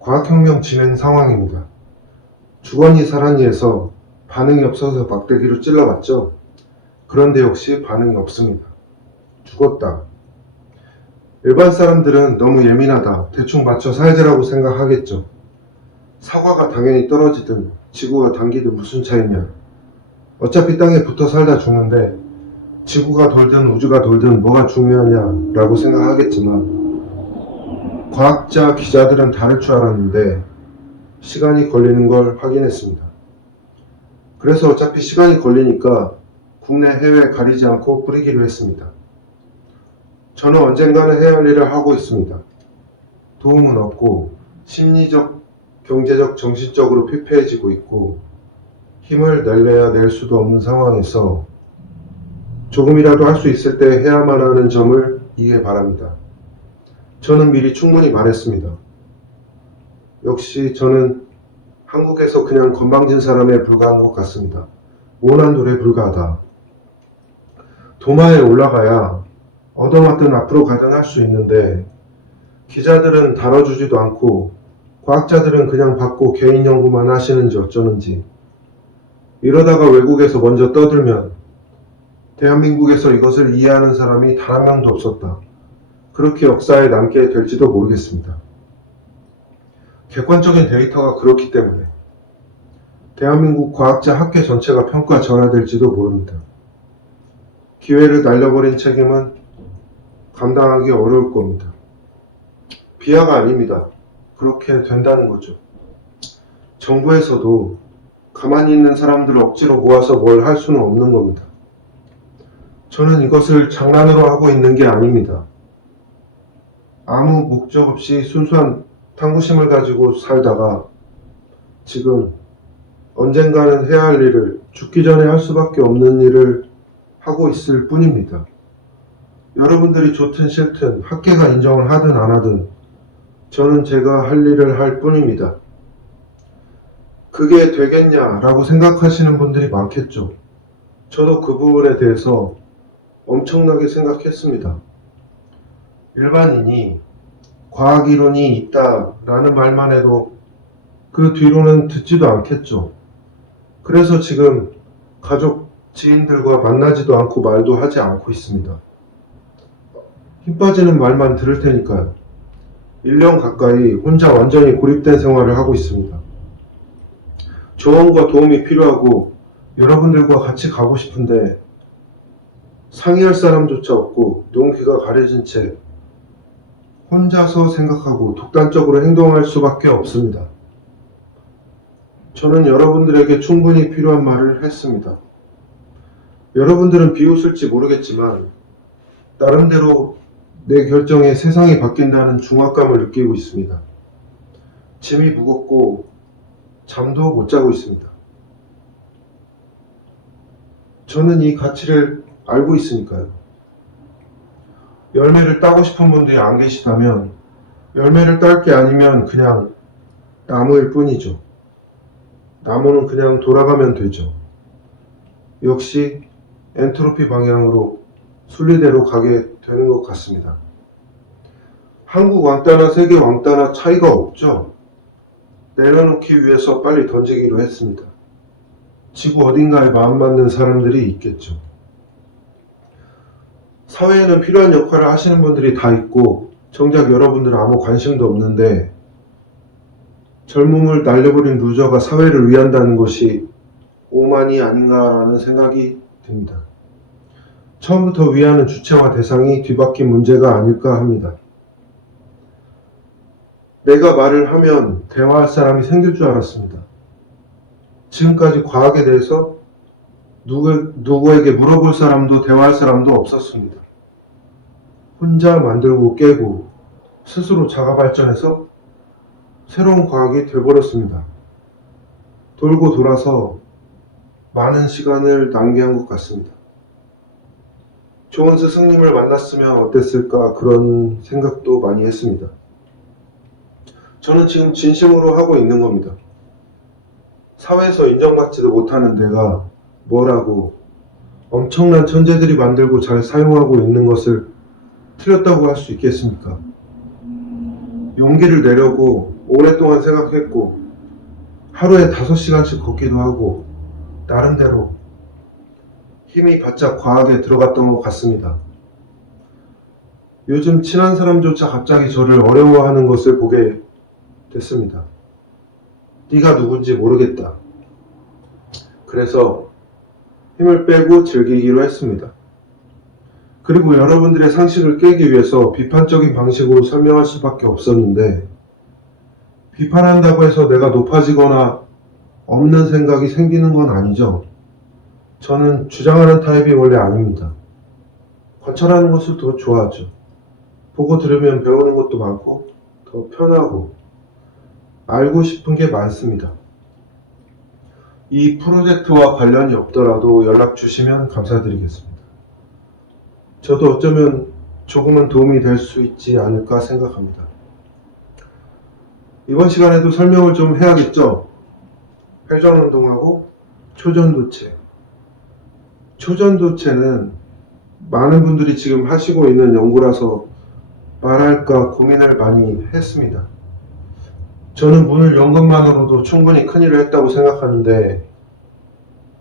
과학혁명 진행 상황입니다. 죽었니 살았니에서 반응이 없어서 막대기로 찔러봤죠. 그런데 역시 반응이 없습니다. 죽었다. 일반 사람들은 너무 예민하다, 대충 맞춰 살자라고 생각하겠죠. 사과가 당연히 떨어지든 지구가 당기든 무슨 차이냐. 어차피 땅에 붙어 살다 죽는데 지구가 돌든 우주가 돌든 뭐가 중요하냐라고 생각하겠지만 과학자, 기자들은 다를 줄 알았는데 시간이 걸리는 걸 확인했습니다. 그래서 어차피 시간이 걸리니까 국내 해외 가리지 않고 뿌리기로 했습니다. 저는 언젠가는 해야 할 일을 하고 있습니다. 도움은 없고 심리적, 경제적, 정신적으로 피폐해지고 있고 힘을 낼래야 낼 수도 없는 상황에서 조금이라도 할 수 있을 때 해야만 하는 점을 이해 바랍니다. 저는 미리 충분히 말했습니다. 역시 저는 한국에서 그냥 건방진 사람에 불과한 것 같습니다. 모난 돌에 불과하다. 도마에 올라가야 얻어맞든 앞으로 가든 할 수 있는데 기자들은 다뤄주지도 않고 과학자들은 그냥 받고 개인 연구만 하시는지 어쩌는지 이러다가 외국에서 먼저 떠들면 대한민국에서 이것을 이해하는 사람이 단 한 명도 없었다. 그렇게 역사에 남게 될지도 모르겠습니다. 객관적인 데이터가 그렇기 때문에 대한민국 과학자 학회 전체가 평가절하될지도 모릅니다. 기회를 날려버린 책임은 감당하기 어려울 겁니다. 비하가 아닙니다. 그렇게 된다는 거죠. 정부에서도 가만히 있는 사람들을 억지로 모아서 뭘 할 수는 없는 겁니다. 저는 이것을 장난으로 하고 있는 게 아닙니다. 아무 목적 없이 순수한 탐구심을 가지고 살다가 지금 언젠가는 해야 할 일을 죽기 전에 할 수밖에 없는 일을 하고 있을 뿐입니다. 여러분들이 좋든 싫든 학계가 인정을 하든 안 하든 저는 제가 할 일을 할 뿐입니다. 그게 되겠냐라고 생각하시는 분들이 많겠죠. 저도 그 부분에 대해서 엄청나게 생각했습니다. 일반인이 과학 이론이 있다라는 말만 해도 그 뒤로는 듣지도 않겠죠. 그래서 지금 가족, 지인들과 만나지도 않고 말도 하지 않고 있습니다. 힘 빠지는 말만 들을 테니까요. 1년 가까이 혼자 완전히 고립된 생활을 하고 있습니다. 조언과 도움이 필요하고 여러분들과 같이 가고 싶은데 상의할 사람조차 없고 눈귀가 가려진 채 혼자서 생각하고 독단적으로 행동할 수밖에 없습니다. 저는 여러분들에게 충분히 필요한 말을 했습니다. 여러분들은 비웃을지 모르겠지만 나름대로 내 결정에 세상이 바뀐다는 중압감을 느끼고 있습니다. 짐이 무겁고 잠도 못 자고 있습니다. 저는 이 가치를 알고 있으니까요. 열매를 따고 싶은 분들이 안 계시다면 열매를 딸 게 아니면 그냥 나무일 뿐이죠. 나무는 그냥 돌아가면 되죠. 역시 엔트로피 방향으로 순리대로 가게 되는 것 같습니다. 한국 왕따나 세계 왕따나 차이가 없죠. 내려놓기 위해서 빨리 던지기로 했습니다. 지구 어딘가에 마음 맞는 사람들이 있겠죠. 사회에는 필요한 역할을 하시는 분들이 다 있고 정작 여러분들은 아무 관심도 없는데 젊음을 날려버린 루저가 사회를 위한다는 것이 오만이 아닌가라는 생각이 듭니다. 처음부터 위하는 주체와 대상이 뒤바뀐 문제가 아닐까 합니다. 내가 말을 하면 대화할 사람이 생길 줄 알았습니다. 지금까지 과학에 대해서 누구에게 물어볼 사람도 대화할 사람도 없었습니다. 혼자 만들고 깨고 스스로 자가 발전해서 새로운 과학이 되어버렸습니다. 돌고 돌아서 많은 시간을 낭비한 것 같습니다. 좋은 스승님을 만났으면 어땠을까 그런 생각도 많이 했습니다. 저는 지금 진심으로 하고 있는 겁니다. 사회에서 인정받지도 못하는 내가 뭐라고 엄청난 천재들이 만들고 잘 사용하고 있는 것을 틀렸다고 할 수 있겠습니까? 용기를 내려고 오랫동안 생각했고 하루에 5시간씩 걷기도 하고 나름대로 힘이 바짝 과하게 들어갔던 것 같습니다. 요즘 친한 사람조차 갑자기 저를 어려워하는 것을 보게 됐습니다. 네가 누군지 모르겠다. 그래서 힘을 빼고 즐기기로 했습니다. 그리고 여러분들의 상식을 깨기 위해서 비판적인 방식으로 설명할 수밖에 없었는데, 비판한다고 해서 내가 높아지거나 없는 생각이 생기는 건 아니죠. 저는 주장하는 타입이 원래 아닙니다. 관찰하는 것을 더 좋아하죠. 보고 들으면 배우는 것도 많고 더 편하고 알고 싶은 게 많습니다. 이 프로젝트와 관련이 없더라도 연락 주시면 감사드리겠습니다. 저도 어쩌면 조금은 도움이 될 수 있지 않을까 생각합니다. 이번 시간에도 설명을 좀 해야겠죠? 회전운동하고 초전도체. 초전도체는 많은 분들이 지금 하시고 있는 연구라서 말할까 고민을 많이 했습니다. 저는 문을 연 것만으로도 충분히 큰일을 했다고 생각하는데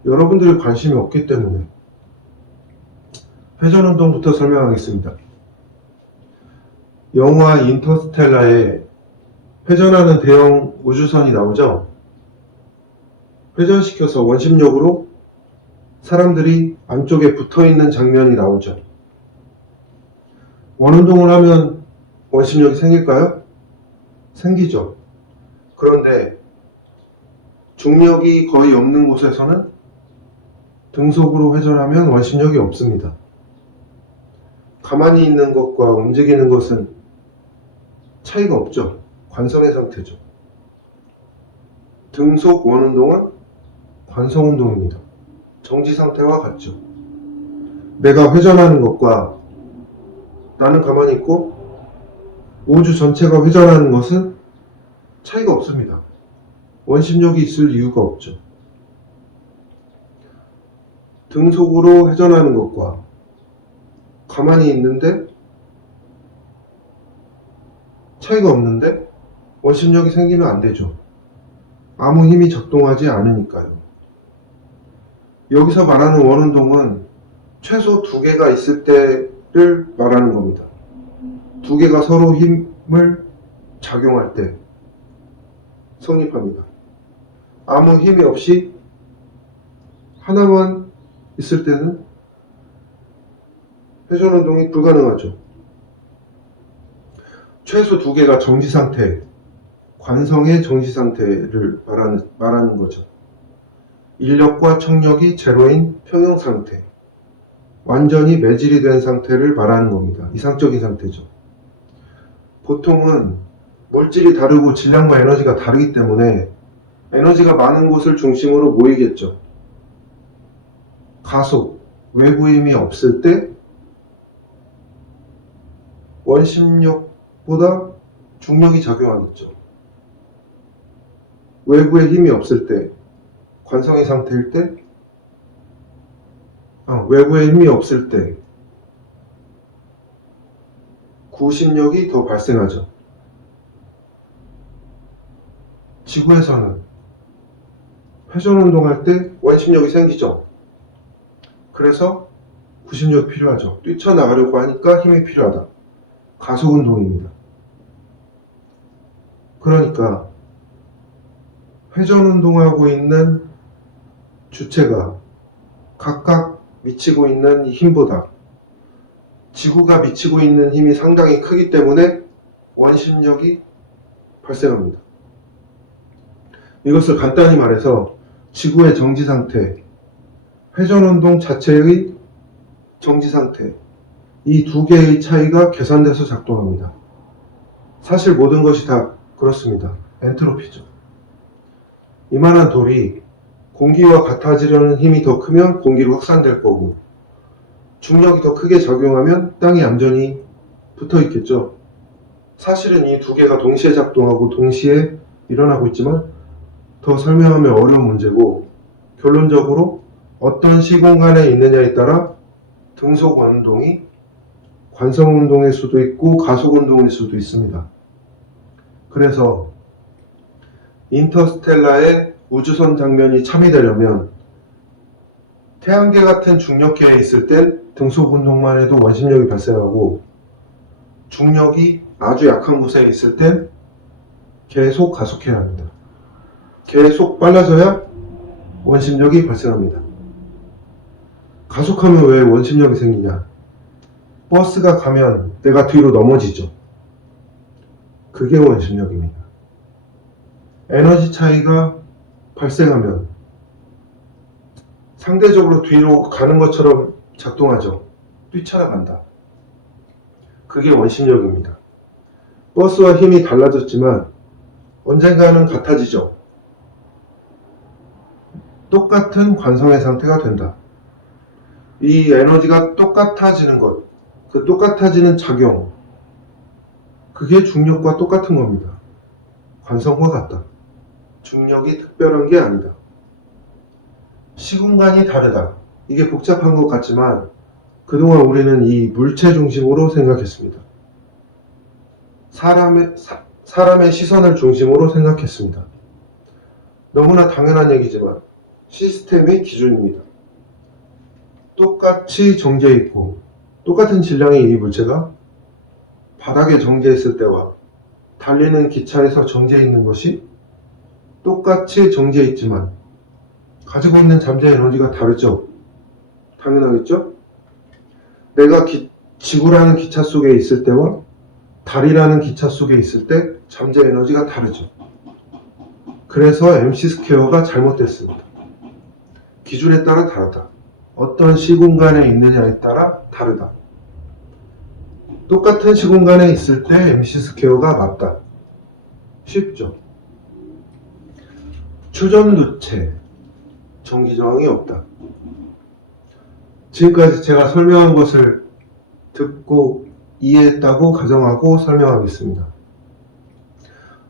여러분들이 관심이 없기 때문에 회전운동부터 설명하겠습니다. 영화 인터스텔라에 회전하는 대형 우주선이 나오죠. 회전시켜서 원심력으로 사람들이 안쪽에 붙어있는 장면이 나오죠. 원운동을 하면 원심력이 생길까요? 생기죠. 그런데 중력이 거의 없는 곳에서는 등속으로 회전하면 원심력이 없습니다. 가만히 있는 것과 움직이는 것은 차이가 없죠. 관성의 상태죠. 등속 원운동은 관성운동입니다. 정지 상태와 같죠. 내가 회전하는 것과 나는 가만히 있고 우주 전체가 회전하는 것은 차이가 없습니다. 원심력이 있을 이유가 없죠. 등속으로 회전하는 것과 가만히 있는데 차이가 없는데 원심력이 생기면 안 되죠. 아무 힘이 작동하지 않으니까요. 여기서 말하는 원운동은 최소 2개가 있을 때를 말하는 겁니다. 2개가 서로 힘을 작용할 때 성립합니다. 아무 힘이 없이 하나만 있을 때는 회전운동이 불가능하죠. 최소 2개가 정지상태, 관성의 정지상태를 말하는 거죠. 인력과 청력이 제로인 평형상태, 완전히 매질이 된 상태를 말하는 겁니다. 이상적인 상태죠. 보통은 물질이 다르고 질량과 에너지가 다르기 때문에 에너지가 많은 곳을 중심으로 모이겠죠. 가속, 외부 힘이 없을 때 원심력보다 중력이 작용하겠죠. 외부에 힘이 없을 때, 관성의 상태일 때, 외부에 힘이 없을 때 구심력이 더 발생하죠. 지구에서는 회전운동할 때 원심력이 생기죠. 그래서 구심력이 필요하죠. 뛰쳐나가려고 하니까 힘이 필요하다. 가속운동입니다. 그러니까 회전운동하고 있는 주체가 각각 미치고 있는 힘보다 지구가 미치고 있는 힘이 상당히 크기 때문에 원심력이 발생합니다. 이것을 간단히 말해서 지구의 정지상태, 회전운동 자체의 정지상태, 이 2개의 차이가 계산돼서 작동합니다. 사실 모든 것이 다 그렇습니다. 엔트로피죠. 이만한 돌이 공기와 같아지려는 힘이 더 크면 공기로 확산될 거고, 중력이 더 크게 작용하면 땅이 얌전히 붙어 있겠죠. 사실은 이 2개가 동시에 작동하고 동시에 일어나고 있지만 더 설명하면 어려운 문제고, 결론적으로 어떤 시공간에 있느냐에 따라 등속 원운동이 관성운동일 수도 있고 가속운동일 수도 있습니다. 그래서 인터스텔라의 우주선 장면이 참이되려면 태양계 같은 중력계에 있을 땐 등속 운동만 해도 원심력이 발생하고 중력이 아주 약한 곳에 있을 땐 계속 가속해야 합니다. 계속 빨라져야 원심력이 발생합니다. 가속하면 왜 원심력이 생기냐? 버스가 가면 내가 뒤로 넘어지죠. 그게 원심력입니다. 에너지 차이가 발생하면 상대적으로 뒤로 가는 것처럼 작동하죠. 뛰쳐나간다. 그게 원심력입니다. 버스와 힘이 달라졌지만 언젠가는 같아지죠. 똑같은 관성의 상태가 된다. 이 에너지가 똑같아지는 것, 그 똑같아지는 작용, 그게 중력과 똑같은 겁니다. 관성과 같다. 중력이 특별한 게 아니다. 시공간이 다르다. 이게 복잡한 것 같지만 그동안 우리는 이 물체 중심으로 생각했습니다. 사람의 시선을 중심으로 생각했습니다. 너무나 당연한 얘기지만 시스템의 기준입니다. 똑같이 정제해 있고 똑같은 질량의 이 물체가 바닥에 정제해 있을 때와 달리는 기차에서 정제해 있는 것이 똑같이 정제해 있지만 가지고 있는 잠재 에너지가 다르죠. 당연하겠죠? 내가 지구라는 기차 속에 있을 때와 달이라는 기차 속에 있을 때 잠재 에너지가 다르죠. 그래서 MC 스퀘어가 잘못됐습니다. 기준에 따라 다르다. 어떤 시공간에 있느냐에 따라 다르다. 똑같은 시공간에 있을 때 MC 스퀘어가 맞다. 쉽죠? 추전도체, 전기저항이 없다. 지금까지 제가 설명한 것을 듣고 이해했다고 가정하고 설명하겠습니다.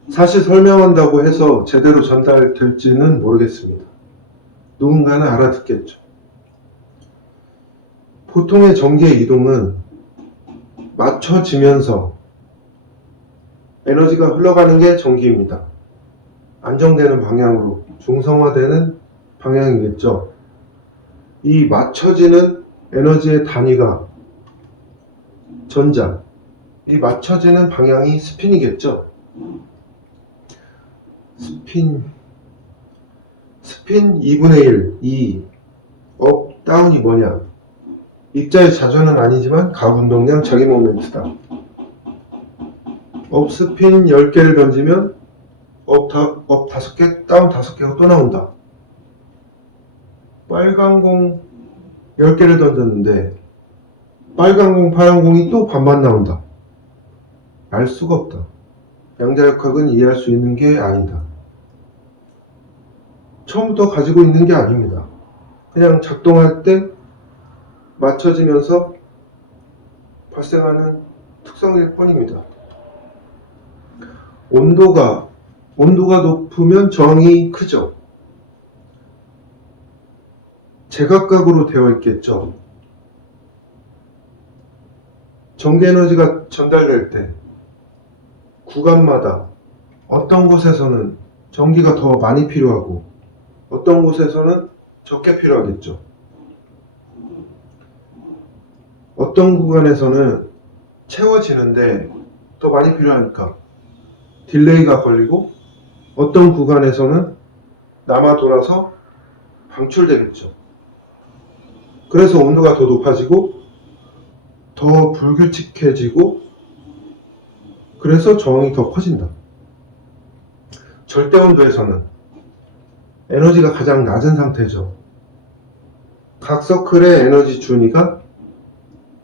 사실 설명한다고 해서 제대로 전달될지는 모르겠습니다. 누군가는 알아듣겠죠. 보통의 전기의 이동은 맞춰지면서 에너지가 흘러가는 게 전기입니다. 안정되는 방향으로, 중성화되는 방향이겠죠. 이 맞춰지는 에너지의 단위가 전자, 이 맞춰지는 방향이 스핀이겠죠. 스핀 2분의 1, 2, 업, 다운이 뭐냐? 입자의 자전은 아니지만 각 운동량 자기 모멘트다. 업 스핀 10개를 던지면 업 5개, 다운 5개가 또 나온다. 빨간 공 10개를 던졌는데 빨간 공, 파란 공이 또 반반 나온다. 알 수가 없다. 양자역학은 이해할 수 있는 게 아니다. 처음부터 가지고 있는 게 아닙니다. 그냥 작동할 때 맞춰지면서 발생하는 특성일 뿐입니다. 온도가 높으면 저항이 크죠. 제각각으로 되어 있겠죠. 전기 에너지가 전달될 때 구간마다 어떤 곳에서는 전기가 더 많이 필요하고 어떤 곳에서는 적게 필요하겠죠. 어떤 구간에서는 채워지는데 더 많이 필요하니까 딜레이가 걸리고 어떤 구간에서는 남아 돌아서 방출되겠죠. 그래서 온도가 더 높아지고 더 불규칙해지고 그래서 저항이 더 커진다. 절대 온도에서는 에너지가 가장 낮은 상태죠. 각 서클의 에너지 준위가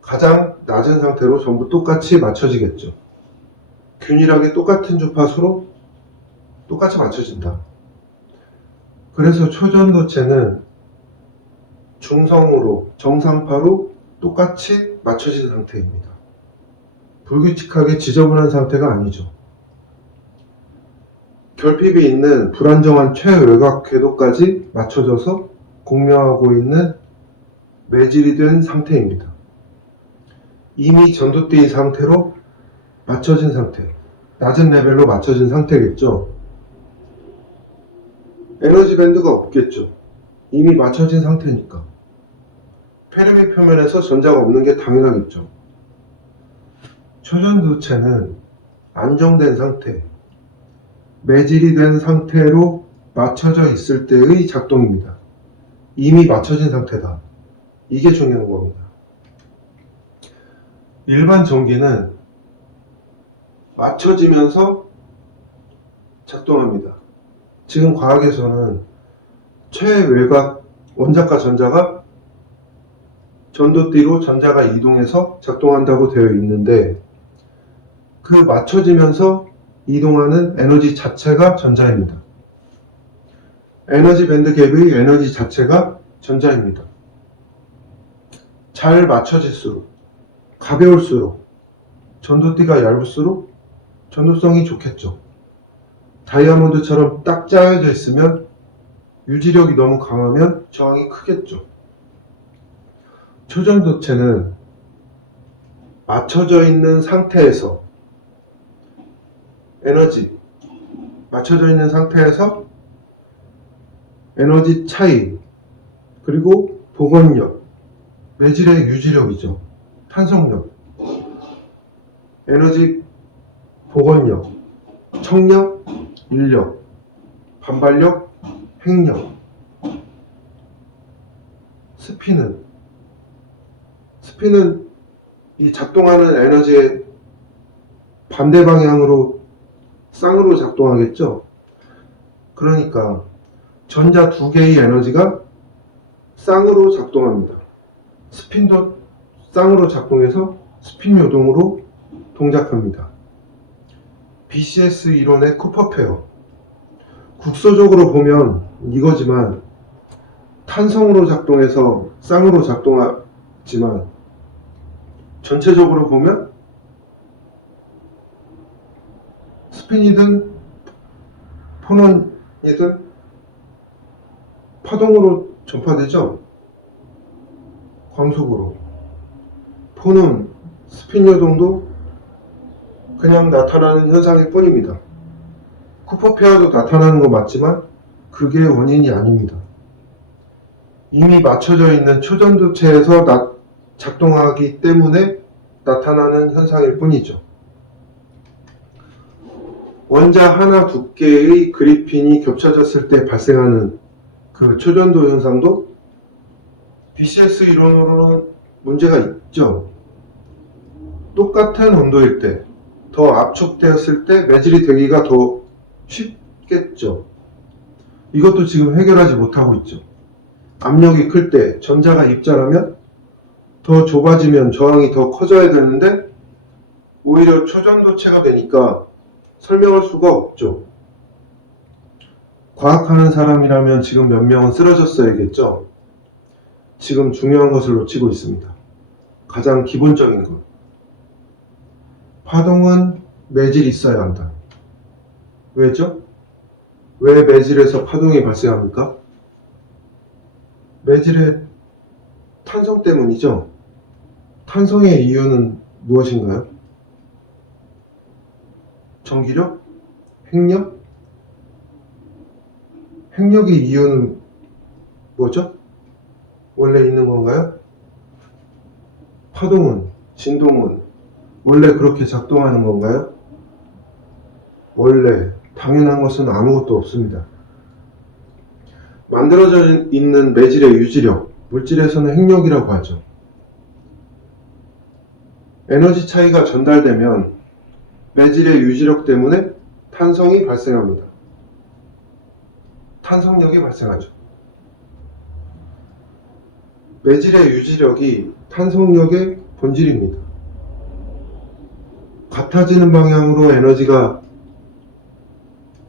가장 낮은 상태로 전부 똑같이 맞춰지겠죠. 균일하게 똑같은 주파수로 똑같이 맞춰진다. 그래서 초전도체는 중성으로, 정상파로 똑같이 맞춰진 상태입니다. 불규칙하게 지저분한 상태가 아니죠. 결핍이 있는 불안정한 최외곽 궤도까지 맞춰져서 공명하고 있는 매질이 된 상태입니다. 이미 전도대의 상태로 맞춰진 상태, 낮은 레벨로 맞춰진 상태겠죠. 에너지 밴드가 없겠죠. 이미 맞춰진 상태니까. 페르미 표면에서 전자가 없는 게 당연하겠죠. 초전도체는 안정된 상태, 매질이 된 상태로 맞춰져 있을 때의 작동입니다. 이미 맞춰진 상태다. 이게 중요한 겁니다. 일반 전기는 맞춰지면서 작동합니다. 지금 과학에서는 최외곽 원자과 전자가 전도띠로 전자가 이동해서 작동한다고 되어 있는데, 그 맞춰지면서 이동하는 에너지 자체가 전자입니다. 에너지 밴드 갭의 에너지 자체가 전자입니다. 잘 맞춰질수록, 가벼울수록, 전도띠가 얇을수록 전도성이 좋겠죠. 다이아몬드처럼 딱 짜여져 있으면 유지력이 너무 강하면 저항이 크겠죠. 초전도체는 맞춰져 있는 상태에서 맞춰져 있는 상태에서 에너지 차이, 그리고 복원력, 매질의 유지력이죠. 탄성력, 에너지 복원력, 청력, 인력, 반발력, 핵력. 스피는 이 작동하는 에너지의 반대 방향으로 쌍으로 작동하겠죠. 그러니까 전자 두 개의 에너지가 쌍으로 작동합니다. 스핀도 쌍으로 작동해서 스핀 요동으로 동작합니다. BCS 이론의 쿠퍼 페어. 국소적으로 보면 이거지만 탄성으로 작동해서 쌍으로 작동하지만 전체적으로 보면 스핀이든 포논이든 파동으로 전파되죠. 광속으로. 포논, 스핀 요동도 그냥 나타나는 현상일 뿐입니다. 쿠퍼 페어도 나타나는 거 맞지만 그게 원인이 아닙니다. 이미 맞춰져 있는 초전도체에서 작동하기 때문에 나타나는 현상일 뿐이죠. 원자 하나 두께의 그리핀이 겹쳐졌을 때 발생하는 그 초전도 현상도 BCS 이론으로는 문제가 있죠. 똑같은 온도일 때, 더 압축되었을 때 매질이 되기가 더 쉽겠죠. 이것도 지금 해결하지 못하고 있죠. 압력이 클 때 전자가 입자라면 더 좁아지면 저항이 더 커져야 되는데 오히려 초전도체가 되니까 설명할 수가 없죠. 과학하는 사람이라면 지금 몇 명은 쓰러졌어야겠죠. 지금 중요한 것을 놓치고 있습니다. 가장 기본적인 것. 파동은 매질이 있어야 한다. 왜죠? 왜 매질에서 파동이 발생합니까? 매질의 탄성 때문이죠. 탄성의 이유는 무엇인가요? 전기력? 핵력? 핵력의 이유는 뭐죠? 원래 있는 건가요? 파동은, 진동은 원래 그렇게 작동하는 건가요? 원래 당연한 것은 아무것도 없습니다. 만들어져 있는 매질의 유지력, 물질에서는 핵력이라고 하죠. 에너지 차이가 전달되면 매질의 유지력 때문에 탄성이 발생합니다. 탄성력이 발생하죠. 매질의 유지력이 탄성력의 본질입니다. 같아지는 방향으로 에너지가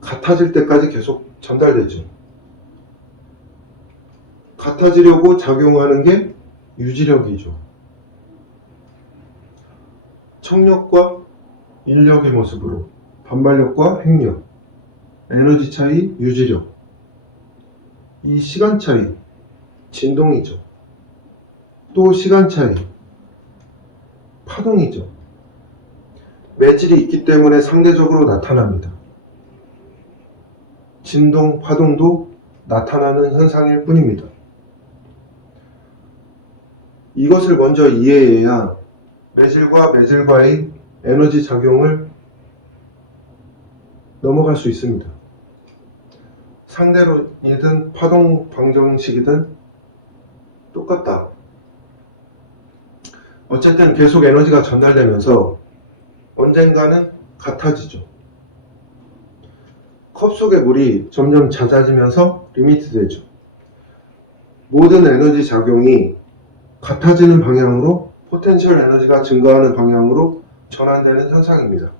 같아질 때까지 계속 전달되죠. 같아지려고 작용하는 게 유지력이죠. 청력과 인력의 모습으로 반발력과 핵력, 에너지 차이, 유지력, 이 시간 차이, 진동이죠. 또 시간 차이, 파동이죠. 매질이 있기 때문에 상대적으로 나타납니다. 진동, 파동도 나타나는 현상일 뿐입니다. 이것을 먼저 이해해야 매질과 매질과의 에너지 작용을 넘어갈 수 있습니다. 상대론이든 파동 방정식이든 똑같다. 어쨌든 계속 에너지가 전달되면서 언젠가는 같아지죠. 컵 속의 물이 점점 잦아지면서 리미트 되죠. 모든 에너지 작용이 같아지는 방향으로 포텐셜 에너지가 증가하는 방향으로 전환되는 현상입니다.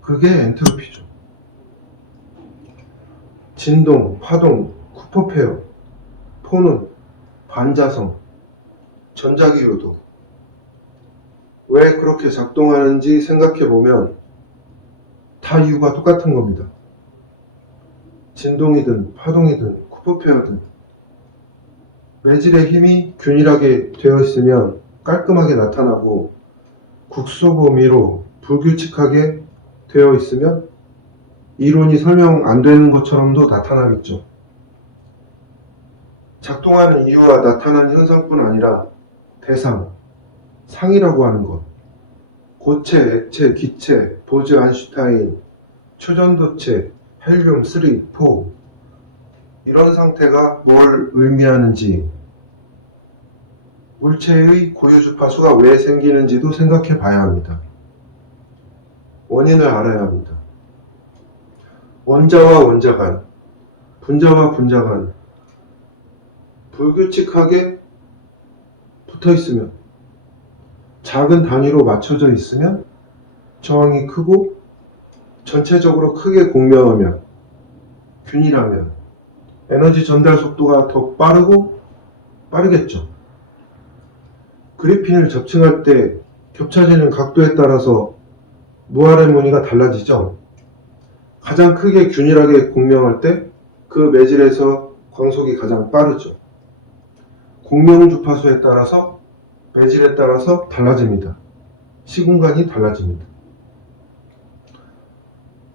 그게 엔트로피죠. 진동, 파동, 쿠퍼 페어, 포는, 반자성, 전자기류도 왜 그렇게 작동하는지 생각해보면 다 이유가 똑같은 겁니다. 진동이든 파동이든 쿠퍼 페어든 매질의 힘이 균일하게 되어 있으면 깔끔하게 나타나고 국소 범위로 불규칙하게 되어 있으면 이론이 설명 안 되는 것처럼도 나타나겠죠. 작동하는 이유와 나타나는 현상뿐 아니라 대상, 상이라고 하는 것, 고체, 액체, 기체, 보즈-아인슈타인, 초전도체, 헬륨 3, 4 이런 상태가 뭘 의미하는지, 물체의 고유 주파수가 왜 생기는지도 생각해 봐야 합니다. 원인을 알아야 합니다. 원자와 원자 간, 분자와 분자 간 불규칙하게 붙어 있으면, 작은 단위로 맞춰져 있으면 저항이 크고 전체적으로 크게 공명하면, 균일하면 에너지 전달 속도가 더 빠르겠죠. 그래핀을 적층할 때 겹쳐지는 각도에 따라서 무하르모니가 달라지죠. 가장 크게 균일하게 공명할 때 그 매질에서 광속이 가장 빠르죠. 공명 주파수에 따라서 매질에 따라서 달라집니다. 시공간이 달라집니다.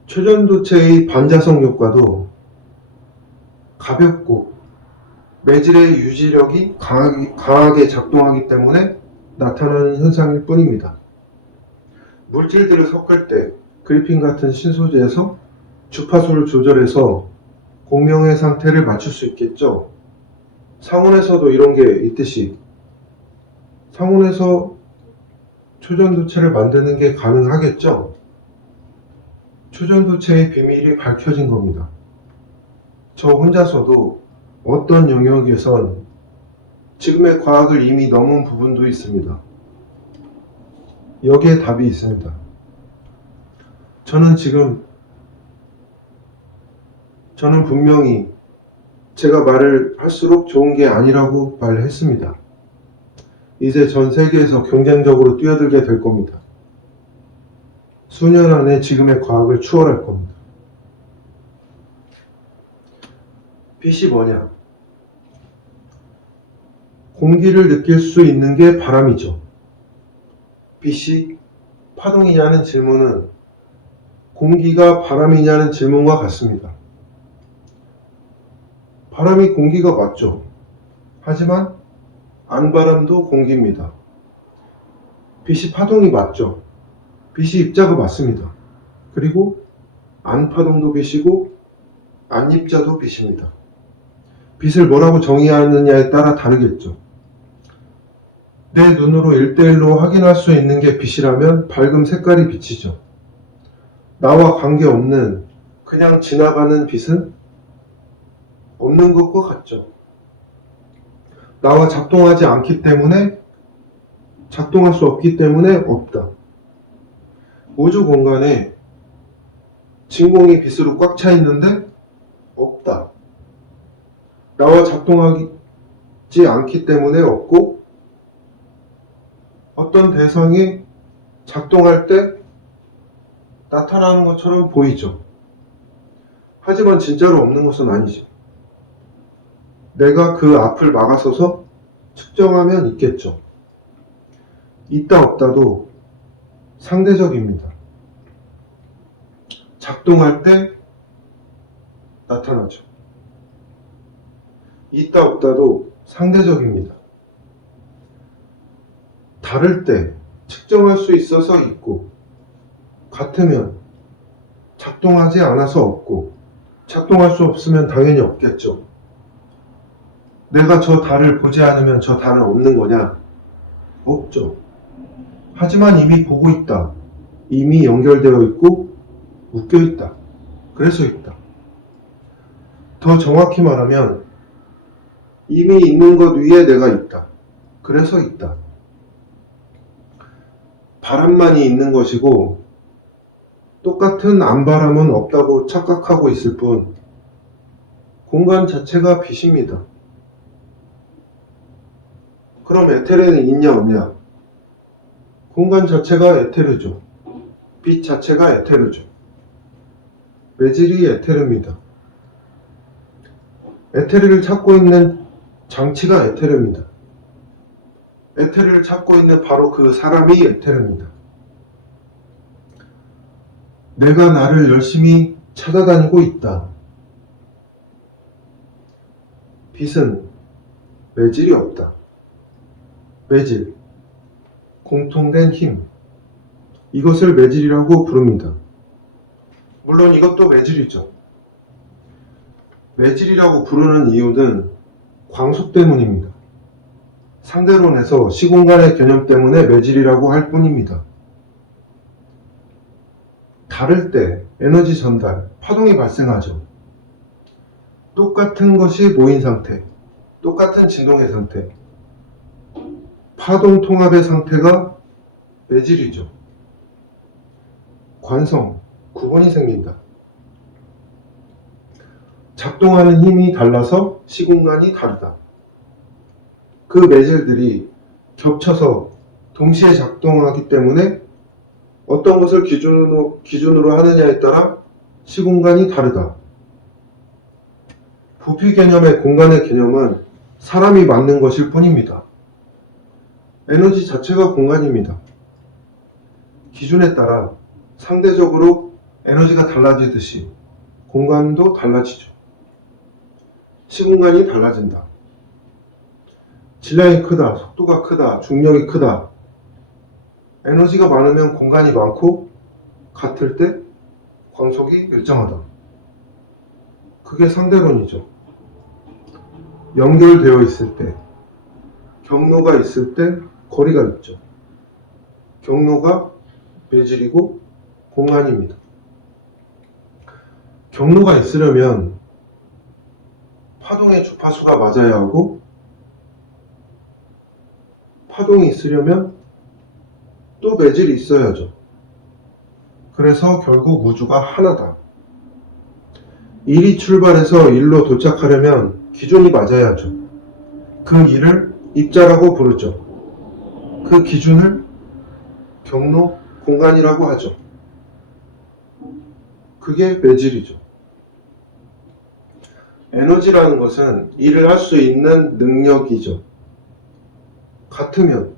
초전도체의 반자성 효과도 가볍고 매질의 유지력이 강하게 작동하기 때문에 나타나는 현상일 뿐입니다. 물질들을 섞을 때 그리핀 같은 신소재에서 주파수를 조절해서 공명의 상태를 맞출 수 있겠죠. 상온에서도 이런 게 있듯이 상온에서 초전도체를 만드는 게 가능하겠죠. 초전도체의 비밀이 밝혀진 겁니다. 저 혼자서도 어떤 영역에선 지금의 과학을 이미 넘은 부분도 있습니다. 여기에 답이 있습니다. 저는 분명히 제가 말을 할수록 좋은 게 아니라고 말을 했습니다. 이제 전 세계에서 경쟁적으로 뛰어들게 될 겁니다. 수년 안에 지금의 과학을 추월할 겁니다. 빛이 뭐냐? 공기를 느낄 수 있는 게 바람이죠. 빛이 파동이냐는 질문은 공기가 바람이냐는 질문과 같습니다. 바람이 공기가 맞죠. 하지만 안바람도 공기입니다. 빛이 파동이 맞죠. 빛이 입자가 맞습니다. 그리고 안파동도 빛이고 안입자도 빛입니다. 빛을 뭐라고 정의하느냐에 따라 다르겠죠. 내 눈으로 1:1로 확인할 수 있는 게 빛이라면 밝음 색깔이 빛이죠. 나와 관계없는 그냥 지나가는 빛은 없는 것과 같죠. 나와 작동하지 않기 때문에 작동할 수 없기 때문에 없다. 우주 공간에 진공이 빛으로 꽉 차 있는데 없다. 나와 작동하지 않기 때문에 없고 어떤 대상이 작동할 때 나타나는 것처럼 보이죠. 하지만 진짜로 없는 것은 아니죠. 내가 그 앞을 막아서서 측정하면 있겠죠. 있다 없다도 상대적입니다. 작동할 때 나타나죠. 있다 없다도 상대적입니다. 다를 때 측정할 수 있어서 있고, 같으면 작동하지 않아서 없고, 작동할 수 없으면 당연히 없겠죠. 내가 저 달을 보지 않으면 저 달은 없는 거냐? 없죠. 하지만 이미 보고 있다. 이미 연결되어 있고 묶여 있다. 그래서 있다. 더 정확히 말하면 이미 있는 것 위에 내가 있다. 그래서 있다. 바람만이 있는 것이고 똑같은 안바람은 없다고 착각하고 있을 뿐 공간 자체가 빛입니다. 그럼 에테르는 있냐 없냐? 공간 자체가 에테르죠. 빛 자체가 에테르죠. 매질이 에테르입니다. 에테르를 찾고 있는 장치가 에테르입니다. 에테르를 찾고 있는 바로 그 사람이 에테르입니다. 내가 나를 열심히 찾아다니고 있다. 빛은 매질이 없다. 매질, 공통된 힘, 이것을 매질이라고 부릅니다. 물론 이것도 매질이죠. 매질이라고 부르는 이유는 광속 때문입니다. 상대론에서 시공간의 개념 때문에 매질이라고 할 뿐입니다. 다를 때 에너지 전달, 파동이 발생하죠. 똑같은 것이 모인 상태, 똑같은 진동의 상태, 파동 통합의 상태가 매질이죠. 관성, 구분이 생긴다. 작동하는 힘이 달라서 시공간이 다르다. 그 매질들이 겹쳐서 동시에 작동하기 때문에 어떤 것을 기준으로 하느냐에 따라 시공간이 다르다. 부피 개념의 공간의 개념은 사람이 만든 것일 뿐입니다. 에너지 자체가 공간입니다. 기준에 따라 상대적으로 에너지가 달라지듯이 공간도 달라지죠. 시공간이 달라진다. 질량이 크다, 속도가 크다, 중력이 크다. 에너지가 많으면 공간이 많고 같을 때 광속이 일정하다. 그게 상대론이죠. 연결되어 있을 때, 경로가 있을 때 거리가 있죠. 경로가 매질이고 공간입니다. 경로가 있으려면 파동의 주파수가 맞아야 하고 파동이 있으려면 또 매질이 있어야죠. 그래서 결국 우주가 하나다. 1이 출발해서 1로 도착하려면 기준이 맞아야죠. 그 1을 입자라고 부르죠. 그 기준을 경로, 공간이라고 하죠. 그게 매질이죠. 에너지라는 것은 일을 할 수 있는 능력이죠. 같으면,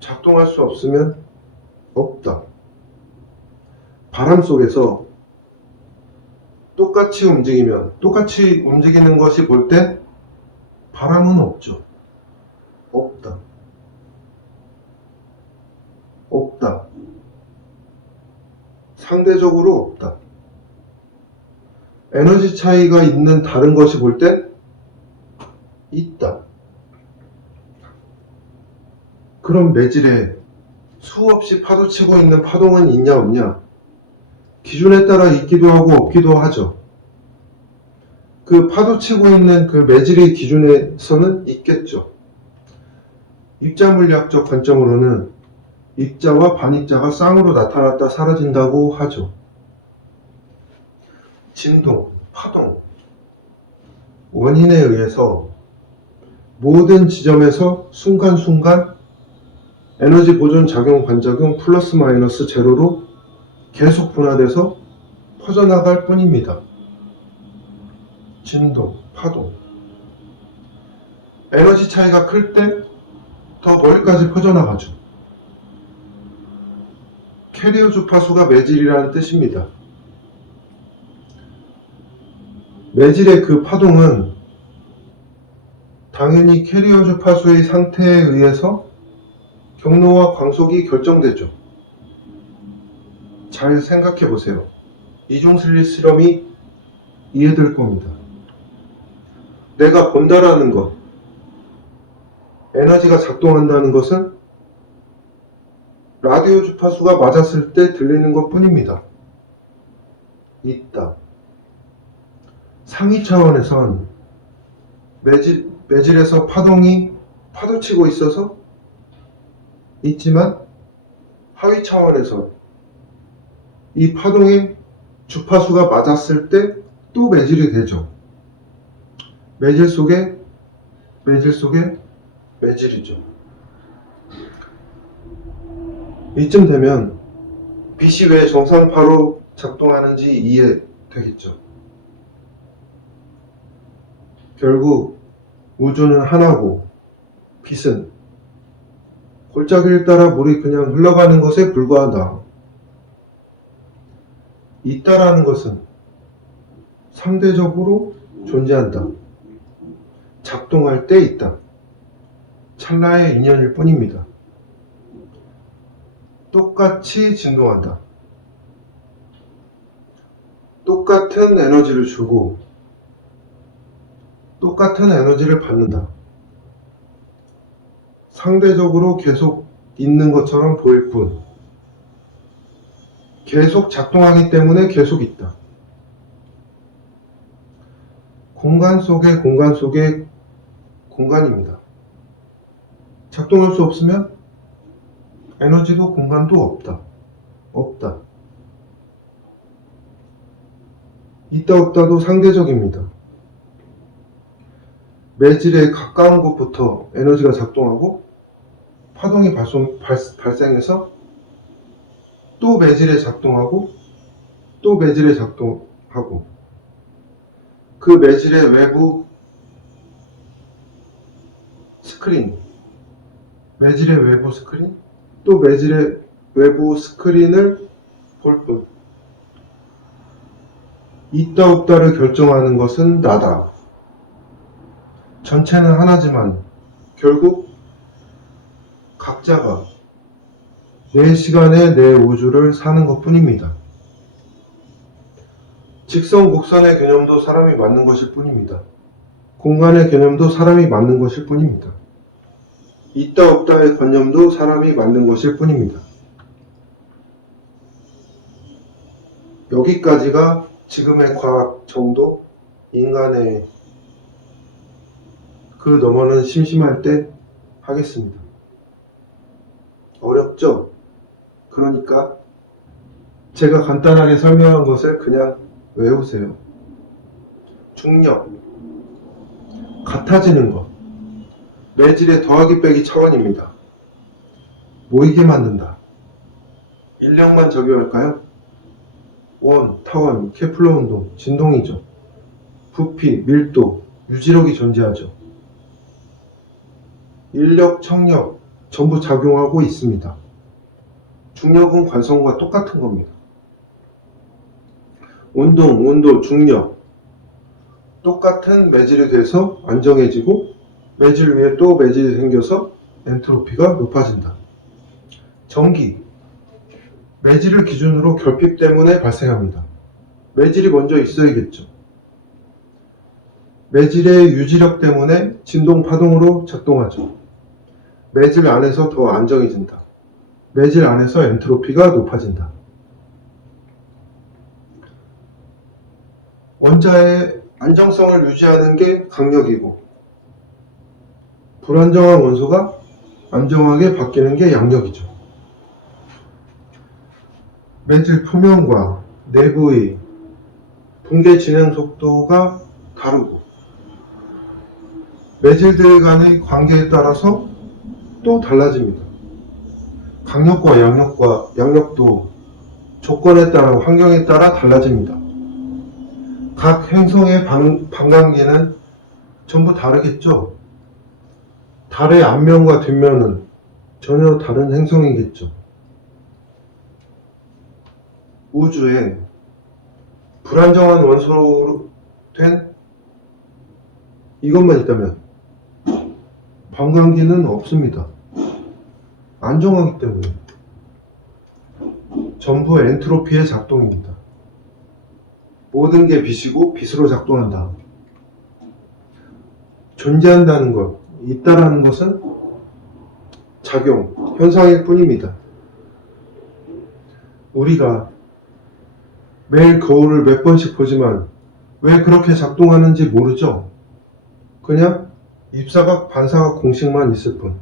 작동할 수 없으면 없다. 바람 속에서 똑같이 움직이는 것이 볼 때 바람은 없죠. 없다. 없다. 상대적으로 없다. 에너지 차이가 있는 다른 것이 볼 때 있다. 그럼 매질에 수없이 파도치고 있는 파동은 있냐 없냐? 기준에 따라 있기도 하고 없기도 하죠. 그 파도치고 있는 그 매질의 기준에서는 있겠죠. 입자 물리학적 관점으로는 입자와 반입자가 쌍으로 나타났다 사라진다고 하죠. 진동, 파동, 원인에 의해서 모든 지점에서 순간순간 에너지 보존 작용 반작용 플러스 마이너스 제로로 계속 분화돼서 퍼져나갈 뿐입니다. 진동, 파동. 에너지 차이가 클 때 더 멀리까지 퍼져나가죠. 캐리어 주파수가 매질이라는 뜻입니다. 매질의 그 파동은 당연히 캐리어 주파수의 상태에 의해서 경로와 광속이 결정되죠. 잘 생각해 보세요. 이종슬리 실험이 이해될 겁니다. 내가 본다라는 것, 에너지가 작동한다는 것은 라디오 주파수가 맞았을 때 들리는 것 뿐입니다. 있다. 상위 차원에선 매질에서 파동이 파도치고 있어서 있지만 하위 차원에서 이 파동의 주파수가 맞았을 때 또 매질이 되죠. 매질 속에 매질이죠. 이쯤 되면 빛이 왜 정상파로 작동하는지 이해되겠죠. 결국 우주는 하나고 빛은 골짜기를 따라 물이 그냥 흘러가는 것에 불과하다. 있다라는 것은 상대적으로 존재한다. 작동할 때 있다. 찰나의 인연일 뿐입니다. 똑같이 진동한다. 똑같은 에너지를 주고 똑같은 에너지를 받는다. 상대적으로 계속 있는 것처럼 보일 뿐 계속 작동하기 때문에 계속 있다. 공간 속의 공간입니다. 작동할 수 없으면 에너지도 공간도 없다. 있다 없다도 상대적입니다. 매질에 가까운 곳부터 에너지가 작동하고 파동이 발생해서 또 매질에 작동하고 또 매질에 작동하고 그 매질의 외부 스크린, 또 매질의 외부 스크린을 볼 뿐. 있다 없다를 결정하는 것은 나다. 전체는 하나지만 결국 각자가 내 시간에 내 우주를 사는 것 뿐입니다. 직선, 곡선의 개념도 사람이 만든 것일 뿐입니다. 공간의 개념도 사람이 만든 것일 뿐입니다. 있다 없다의 관념도 사람이 만든 것일 뿐입니다. 여기까지가 지금의 과학 정도, 인간의 그 너머는 심심할 때 하겠습니다. 어렵죠? 그러니까 제가 간단하게 설명한 것을 그냥 외우세요. 중력, 같아지는 것, 매질의 더하기 빼기 차원입니다. 모이게 만든다. 인력만 적용할까요? 원, 타원, 케플러 운동, 진동이죠. 부피, 밀도, 유지력이 존재하죠. 인력, 청력 전부 작용하고 있습니다. 중력은 관성과 똑같은 겁니다. 운동, 온도, 중력 똑같은 매질이 돼서 안정해지고 매질 위에 또 매질이 생겨서 엔트로피가 높아진다. 전기, 매질을 기준으로 결핍 때문에 발생합니다. 매질이 먼저 있어야겠죠. 매질의 유지력 때문에 진동 파동으로 작동하죠. 매질 안에서 더 안정해진다. 매질 안에서 엔트로피가 높아진다. 원자의 안정성을 유지하는 게 강력이고 불안정한 원소가 안정하게 바뀌는 게 양력이죠. 매질 표면과 내부의 붕괴 진행 속도가 다르고 매질들 간의 관계에 따라서 또 달라집니다. 강력과 양력도 조건에 따라 환경에 따라 달라집니다. 각 행성의 반감기는 전부 다르겠죠. 달의 앞면과 뒷면은 전혀 다른 행성이겠죠. 우주에 불안정한 원소로 된 이것만 있다면 정강기는 없습니다. 안정하기 때문에. 전부 엔트로피의 작동입니다. 모든 게 빛이고 빛으로 작동한다. 존재한다는 것, 있다라는 것은 작용, 현상일 뿐입니다. 우리가 매일 거울을 몇 번씩 보지만 왜 그렇게 작동하는지 모르죠? 그냥 입사각, 반사각 공식만 있을 뿐.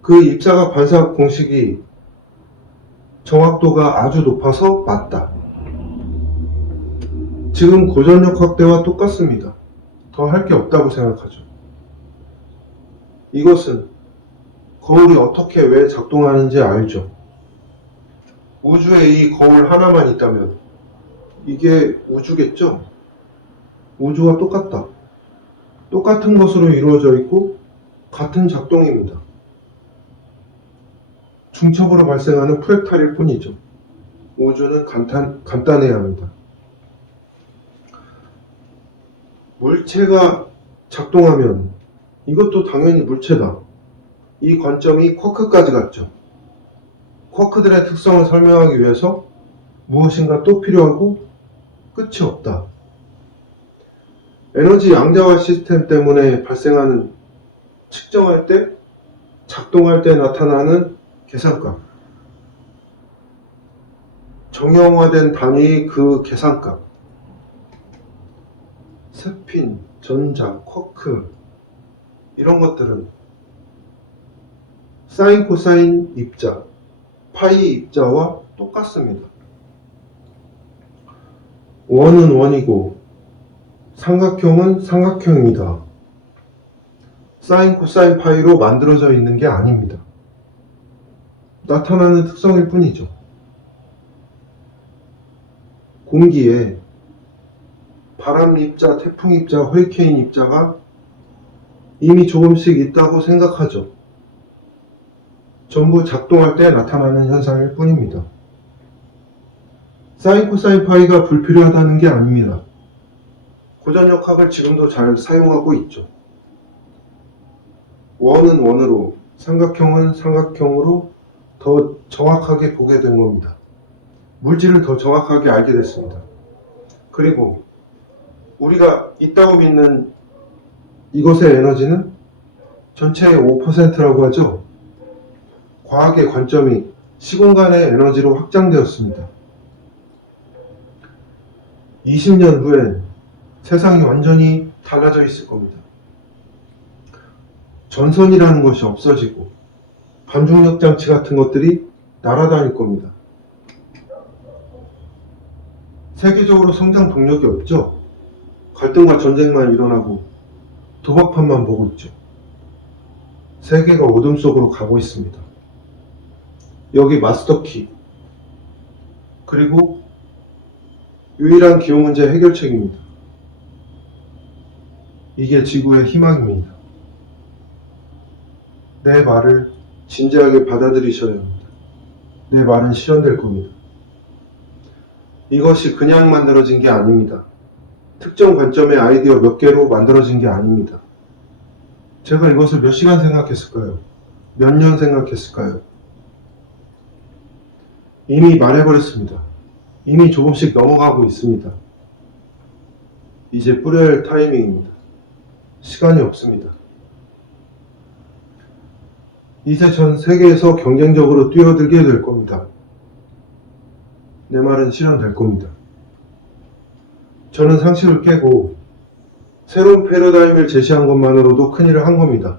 그 입사각, 반사각 공식이 정확도가 아주 높아서 맞다. 지금 고전력 확대와 똑같습니다. 더 할 게 없다고 생각하죠. 이것은 거울이 어떻게 왜 작동하는지 알죠. 우주에 이 거울 하나만 있다면 이게 우주겠죠? 우주와 똑같다. 똑같은 것으로 이루어져 있고 같은 작동입니다. 중첩으로 발생하는 프랙탈일 뿐이죠. 우주는 간단해야 합니다. 물체가 작동하면 이것도 당연히 물체다. 이 관점이 쿼크까지 갔죠. 쿼크들의 특성을 설명하기 위해서 무엇인가 또 필요하고 끝이 없다. 에너지 양자화 시스템 때문에 발생하는 측정할 때, 작동할 때 나타나는 계산값. 정형화된 단위의 그 계산값. 스핀, 전자, 쿼크 이런 것들은 사인, 코사인 입자, 파이 입자와 똑같습니다. 원은 원이고 삼각형은 삼각형입니다. 사인, 코사인, 파이로 만들어져 있는 게 아닙니다. 나타나는 특성일 뿐이죠. 공기에 바람 입자, 태풍 입자, 허리케인 입자가 이미 조금씩 있다고 생각하죠. 전부 작동할 때 나타나는 현상일 뿐입니다. 사인, 코사인, 파이가 불필요하다는 게 아닙니다. 고전역학을 지금도 잘 사용하고 있죠. 원은 원으로, 삼각형은 삼각형으로 더 정확하게 보게 된 겁니다. 물질을 더 정확하게 알게 됐습니다. 그리고 우리가 있다고 믿는 이것의 에너지는 전체의 5%라고 하죠. 과학의 관점이 시공간의 에너지로 확장되었습니다. 20년 후엔 세상이 완전히 달라져 있을 겁니다. 전선이라는 것이 없어지고 반중력 장치 같은 것들이 날아다닐 겁니다. 세계적으로 성장 동력이 없죠. 갈등과 전쟁만 일어나고 도박판만 보고 있죠. 세계가 어둠 속으로 가고 있습니다. 여기 마스터키, 그리고 유일한 기후 문제 해결책입니다. 이게 지구의 희망입니다. 내 말을 진지하게 받아들이셔야 합니다. 내 말은 실현될 겁니다. 이것이 그냥 만들어진 게 아닙니다. 특정 관점의 아이디어 몇 개로 만들어진 게 아닙니다. 제가 이것을 몇 시간 생각했을까요? 몇 년 생각했을까요? 이미 말해버렸습니다. 이미 조금씩 넘어가고 있습니다. 이제 뿌려야 할 타이밍입니다. 시간이 없습니다. 이제 전 세계에서 경쟁적으로 뛰어들게 될 겁니다. 내 말은 실현될 겁니다. 저는 상식을 깨고 새로운 패러다임을 제시한 것만으로도 큰일을 한 겁니다.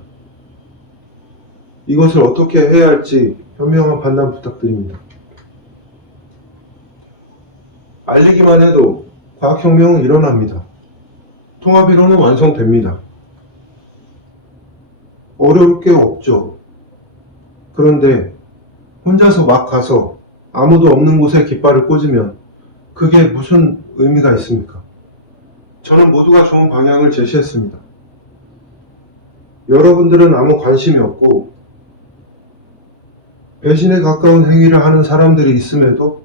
이것을 어떻게 해야 할지 현명한 판단 부탁드립니다. 알리기만 해도 과학혁명은 일어납니다. 통합이론은 완성됩니다. 어려울 게 없죠. 그런데 혼자서 막 가서 아무도 없는 곳에 깃발을 꽂으면 그게 무슨 의미가 있습니까? 저는 모두가 좋은 방향을 제시했습니다. 여러분들은 아무 관심이 없고 배신에 가까운 행위를 하는 사람들이 있음에도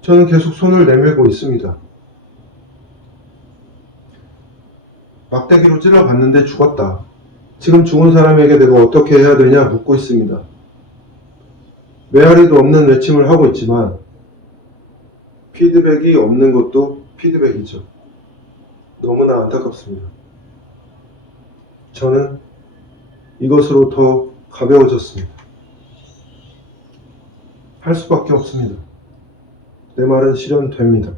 저는 계속 손을 내밀고 있습니다. 막대기로 찔러봤는데 죽었다. 지금 죽은 사람에게 내가 어떻게 해야 되냐 묻고 있습니다. 메아리도 없는 외침을 하고 있지만 피드백이 없는 것도 피드백이죠. 너무나 안타깝습니다. 저는 이것으로 더 가벼워졌습니다. 할 수밖에 없습니다. 내 말은 실현됩니다.